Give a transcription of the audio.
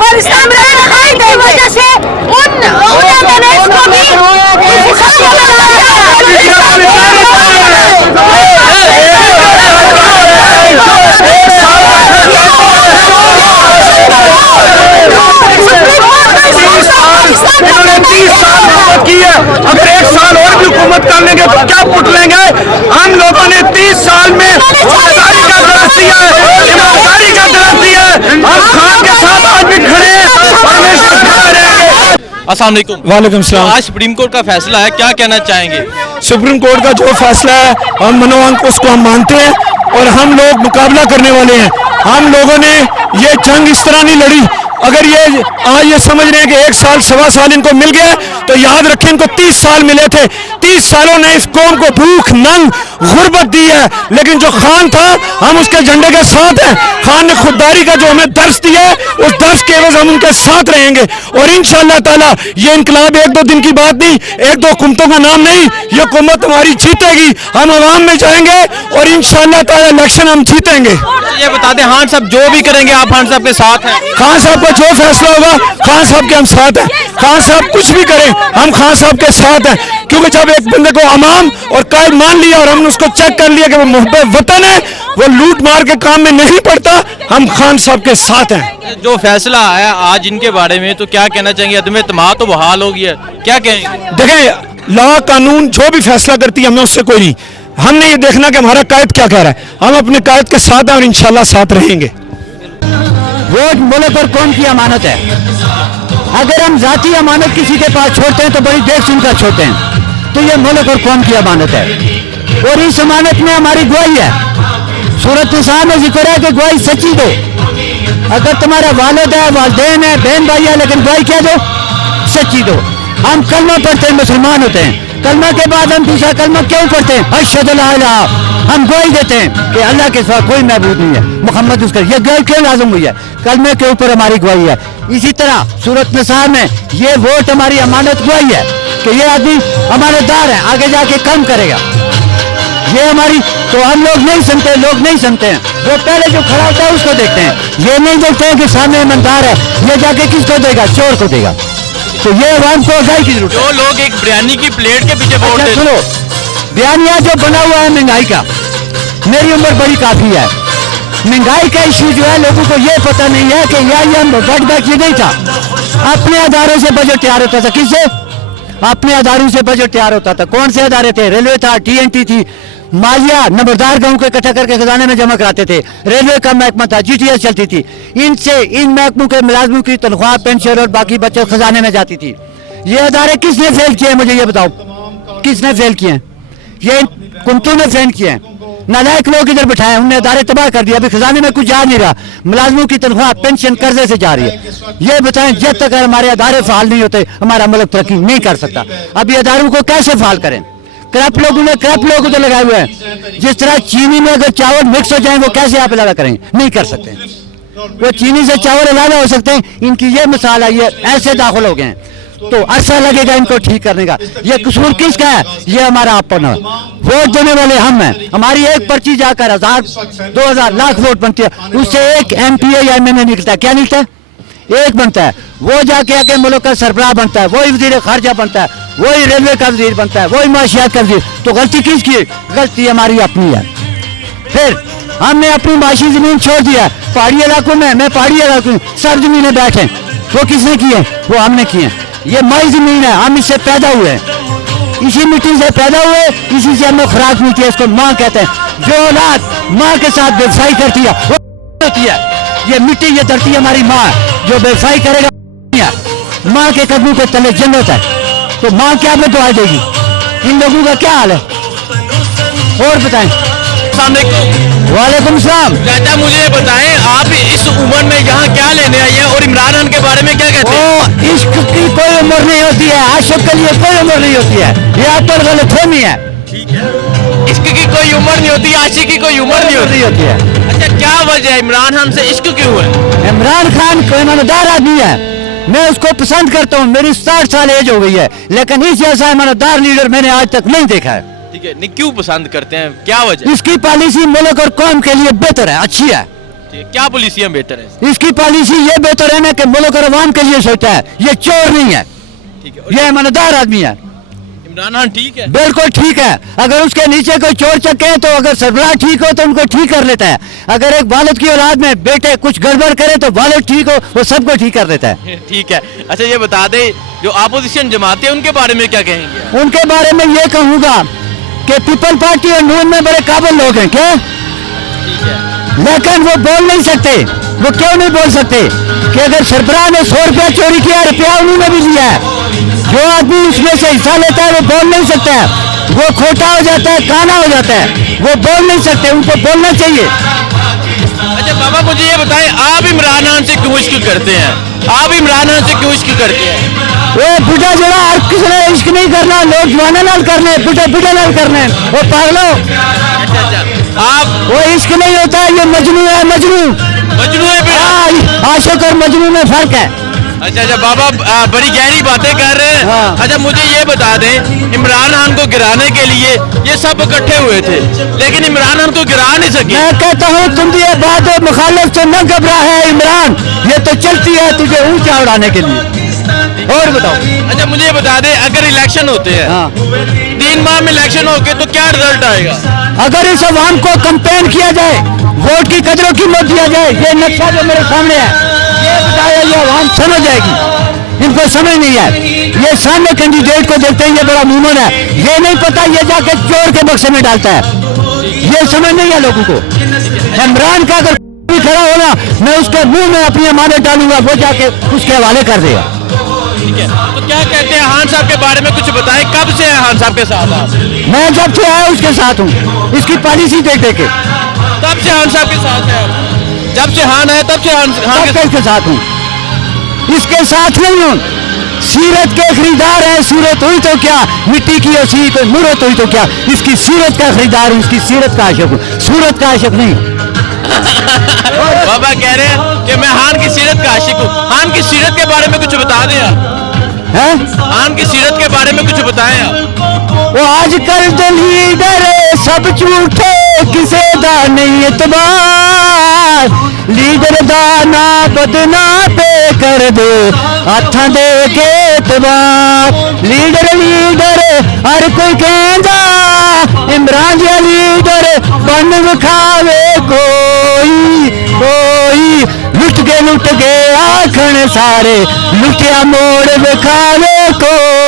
अफगानिस्तान में लड़ाई की वजह से उन एमएनएस को भी इन्होंने 30 साल हुकूमत की है, अगर 1 साल और भी हुकूमत कर लेंगे तो क्या पुट लेंगे। हम लोगों ने 30 साल में ईमानदारी का दर्ज दिया है, ईमानदारी का दर्ज दिया है। हम खान के साथ आज भी खड़े हैं और हमेशा खड़े रहेंगे। अस्सलाम वालेकुम। वालेकुम सलाम। आज सुप्रीम कोर्ट का फैसला है, क्या कहना चाहेंगे? सुप्रीम कोर्ट का जो फैसला है हम मनोवांक उसको हम मानते हैं और हम लोग मुकाबला करने वाले हैं। हम लोगों ने ये जंग इस तरह नहीं लड़ी। अगर ये आज ये समझ रहे हैं कि 1 साल 1.25 साल इनको मिल गया तो याद रखें इनको 30 साल मिले थे। 30 सालों ने इस कौम को भूख नंग गुर्बत दी है, लेकिन जो खान था हम उसके झंडे के साथ हैं। खान ने खुददारी का जो हमें दर्स दिया है उस दर्स के एवज हम उनके साथ रहेंगे और इंशाअल्लाह ताला ये इनकलाब 1-2 दिन की बात नहीं, 1-2 हुकूमतों का नाम नहीं, ये हुकूमत हमारी जीतेगी। हम आवाम में जाएंगे और इंशाअल्लाह ताला इलेक्शन हम जीतेंगे। ये बता दें, खान साहब जो भी करेंगे आप खान साहब के साथ हैं? खान साहब का जो फैसला होगा खान साहब के हम साथ हैं। खान साहब कुछ भी करें हम खान साहब के साथ हैं, क्योंकि जब एक बंदे को अमाम और कायद मान लिया और हमने उसको चेक कर लिया कि वो मोहब्बत वतन है, वो लूट मार के काम में नहीं पड़ता, हम खान साहब के साथ हैं। जो फैसला आया आज इनके बारे में तो क्या कहना चाहेंगे? अदम एतमाद तो बहाल हो गया, क्या कहेंगे? देखें लॉ कानून जो भी फैसला करती है हमें उससे कोई नहीं, हमने ये देखना कि हमारा कायद क्या कह रहा है। हम अपने कायद के साथ हैं और इंशाल्लाह साथ रहेंगे। वोट मुल्क और कौम की अमानत है। अगर हम जाती अमानत किसी के पास छोड़ते हैं तो बड़ी देख सुनकर छोड़ते हैं, तो ये मुल्क और कौम की अमानत है और इस अमानत में हमारी गवाही है। सूरत निसा में जिक्र है कि गवाही सच्ची दो। अगर तुम्हारा वालिद है, वालिदैन है, बहन भाई है, लेकिन गवाही क्या दो? सच्ची दो। हम कलमा पढ़ते हैं, मुसलमान होते हैं, कलमा के बाद हम दूसरा कलमा क्यों पढ़ते हैं? अशहदु ला इलाहा, हम गवाही देते हैं कि अल्लाह के सिवा कोई महबूद नहीं है, मुहम्मद उसका। ये गवाही क्यों लाज़िम हुई है? कलमे के ऊपर हमारी गवाही है। इसी तरह सूरत निसा में ये वोट हमारी अमानत गवाही है कि ये आदमी अमानतदार है, आगे जाके काम करेगा। ये हमारी तो हम लोग नहीं सुनते, लोग नहीं सुनते हैं। वो पहले जो खड़ा होता है उसको देखते हैं, ये नहीं देखते हैं कि सामने ईमानदार है, ये जाके किसको देगा? चोर को देगा। तो ये आवाम को आगाही की जरूरत है। जो लोग एक बिरयानी की प्लेट के पीछे वोट देते हैं। सुनो, बयानिया जो बना हुआ है महंगाई का, मेरी उम्र बड़ी काफी है। महंगाई का इशू जो है लोगों को ये पता नहीं है कि ये वर्ल्ड बैंक ये नहीं था। अपने अदारों से बजट तैयार होता था। किससे? अपने अदारों से बजट तैयार होता था। कौन से अदारे थे? रेलवे था, TNT थी, मालिया नंबरदार गाँव को इकट्ठा करके खजाने में जमा कराते थे, रेलवे का महकमा था, GTS चलती थी। इनसे इन महकमों के मुलाजमों की तनख्वाह, पेंशन और बाकी बचत खजाने में जाती थी। ये अदारे किसने फेल किए? मुझे ये बताओ, किसने फेल किए? ये कुंतों ने फेल किए हैं। नालायक लोग इधर बैठाए, उन्होंने अदारे तबाह कर दिया। अभी खजाने में कुछ जा नहीं रहा, मुलाजमों की तनख्वाह, पेंशन कर्जे से जा रही है। ये बताएं, जब तक हमारे अदारे फाल नहीं होते हमारा मुल्क तरक्की नहीं कर सकता। अब ये अदारों को कैसे फाल करें? करप्ट लोगों ने करप्ट लोगों को लगाए हुए हैं। जिस तरह चीनी में अगर चावल मिक्स हो जाए वो कैसे आप अलग करें? नहीं कर सकते। वो चीनी से चावल अलग हो सकते हैं। इनकी ये मिसाल है, ये ऐसे दाखिल हो गए हैं तो अरसा लगेगा इनको ठीक करने का। ये कसूर किसका है? ये हमारा अपन है। वोट देने वाले हम हैं। हमारी एक पर्ची जाकर 1000, 2000, लाख वोट बनती है, उससे एक MPA या MNA निकलता है। क्या निकलता है? एक बनता है। वो जाके आके मुल्क का सरबराह बनता है, वही वजीर खारजा बनता है, वही रेलवे का वजीर बनता है, वही माशियात का वजीर। तो गलती किसकी है? गलती हमारी अपनी है। फिर हमने अपनी माशी जमीन छोड़ दिया। पहाड़ी इलाकों में, मैं पहाड़ी इलाकों में सब जमीनें बैठे, वो किसने की है? वो हमने की है। ये माई जमीन है, हम इससे पैदा हुए हैं, इसी मिट्टी से पैदा हुए, इसी से हमें खुराक मिलती है। इसको माँ कहते हैं। जो औलाद माँ के साथ व्यवसाय करती है वो होती है। ये मिट्टी, ये धरती हमारी माँ है। जो व्यवसाय करेगा माँ के कदमों के तले जन्नत है। तो माँ क्या में दुआ देगी? इन लोगों का क्या हाल है? और बताएं। वालेकुम सलाम। चाचा मुझे बताएं, आप इस उम्र में यहाँ क्या लेने आई हैं और इमरान खान के बारे में क्या कहते हैं? इश्क की कोई उम्र नहीं होती है, आशिक के लिए कोई उम्र नहीं होती है। ये आप पर गलतफहमी है। इश्क की कोई उम्र नहीं होती, आशिक की कोई उम्र नहीं होती है। अच्छा, क्या वजह है इमरान खान से इश्क क्यों है? इमरान खान कोई ईमानदार आदमी है, मैं उसको पसंद करता हूँ। मेरी 60 साल एज हो गई है, लेकिन इस जैसा ईमानदार लीडर मैंने आज तक नहीं देखा है। ठीक है, नहीं क्यों पसंद करते हैं, क्या वजह? इसकी पॉलिसी मुल्क और कौम के लिए बेहतर है, अच्छी है। क्या पॉलिसियां बेहतर है? इसकी पॉलिसी ये बेहतर है ना कि मुल्क और अवाम के लिए सोचता है, ये चोर नहीं है, ठीक है। ये ईमानदार आदमी है, इमरान खान ठीक है? बिल्कुल ठीक है। अगर उसके नीचे कोई चोर चक्के तो अगर सरबराह ठीक हो तो उनको ठीक कर लेता है। अगर एक वालिद की औलाद में बेटे कुछ गड़बड़ करे तो वालिद ठीक हो वो सबको ठीक कर देता है। ठीक है। अच्छा ये बता दे, जो अपोजिशन जमाते हैं उनके बारे में क्या कहेंगे? उनके बारे में ये कहूँगा कि पीपल पार्टी और नून में बड़े काबिल लोग हैं क्या, ठीक है। लेकिन वो बोल नहीं सकते। वो क्यों नहीं बोल सकते कि अगर सरबराह ने 100 रुपया चोरी किया, रुपया उन्होंने भी लिया है, जो आदमी उसमें से हिस्सा लेता है वो बोल नहीं सकता है, वो खोटा हो जाता है, काना हो जाता है, वो बोल नहीं सकते, उनको बोलना चाहिए। अच्छा बाबा मुझे ये बताएं, आप इमरान खान से क्यों इश्क करते हैं? आप इमरान खान से क्यों इश्क करते हैं? वो बुढ़ा जरा हर किसी ने इश्क नहीं करना, लोग जवाना नाल करने, बुढ़ा बुढ़ा नाल करने, वो पागलो। अच्छा आप वो इश्क नहीं होता है, ये मजनू है, मजनू। मजनू है फिर? हाँ, आशिक और मजनू में फर्क है। अच्छा बाबा बड़ी गहरी बातें कर रहे हैं। हाँ। अच्छा मुझे ये बता दें, इमरान खान को गिराने के लिए ये सब इकट्ठे हुए थे, लेकिन इमरान खान को गिरा नहीं सके। मैं कहता हूँ तुम ये बात मुखालिफ से न घबरा है इमरान, ये तो चलती है तुझे ऊंचा उड़ाने के लिए। और बताओ। अच्छा मुझे ये बता दें, अगर इलेक्शन होते हैं, हाँ। 3 माह में इलेक्शन हो गए तो क्या रिजल्ट आएगा? अगर इस अवाम को कंपेन किया जाए, वोट की कदरों की मत दिया जाए, ये नक्शा जो मेरे सामने है, ये बताया, ये अवाम समझ जाएगी। इनको समझ नहीं है, ये सामने कैंडिडेट को देखते हैं ये बड़ा मुमन है, ये नहीं पता ये जाके चोर के बक्से में डालता है, ये समझ नहीं है लोगों को। इमरान का अगर भी खड़ा होगा मैं उसके मुंह में अपनी अमानत डालूंगा, वो जाके उसके हवाले कर देगा। ठीक है, तो क्या कहते हैं खान साहब के बारे में कुछ बताएं, कब से है खान साहब के साथ आप? मैं जब से आया उसके साथ हूँ, इसकी पॉलिसी देख देख के। तब से खान साहब के साथ है आप? जब से खान है तब से खान इसके साथ हूँ, इसके साथ नहीं हूँ। सीरत के खरीदार है, सूरत हुई तो क्या, मिट्टी की ओसी को मूरत हुई तो क्या, इसकी सीरत का खरीदार हूँ, इसकी सीरत का आशिक हूँ, सूरत का आशिक नहीं। बाबा कह रहे हैं कि मैं खान की सीरत का आशिक हूँ। खान की सीरत के बारे में कुछ बता दें आप। हैं? खान की सीरत के बारे में कुछ बताएं आप। वो आजकल जो लीडर सब झूठे, किसे दा नहीं एतबार, लीडर दा ना बदना पे कर दे, हथा दे के एतबार। लीडर लीडर हर कोई कहंदा, इमरान जी लीडर बन विखावे कोई कोई, लुट के आखण सारे, लुटिया मोड़ विखावे कोई।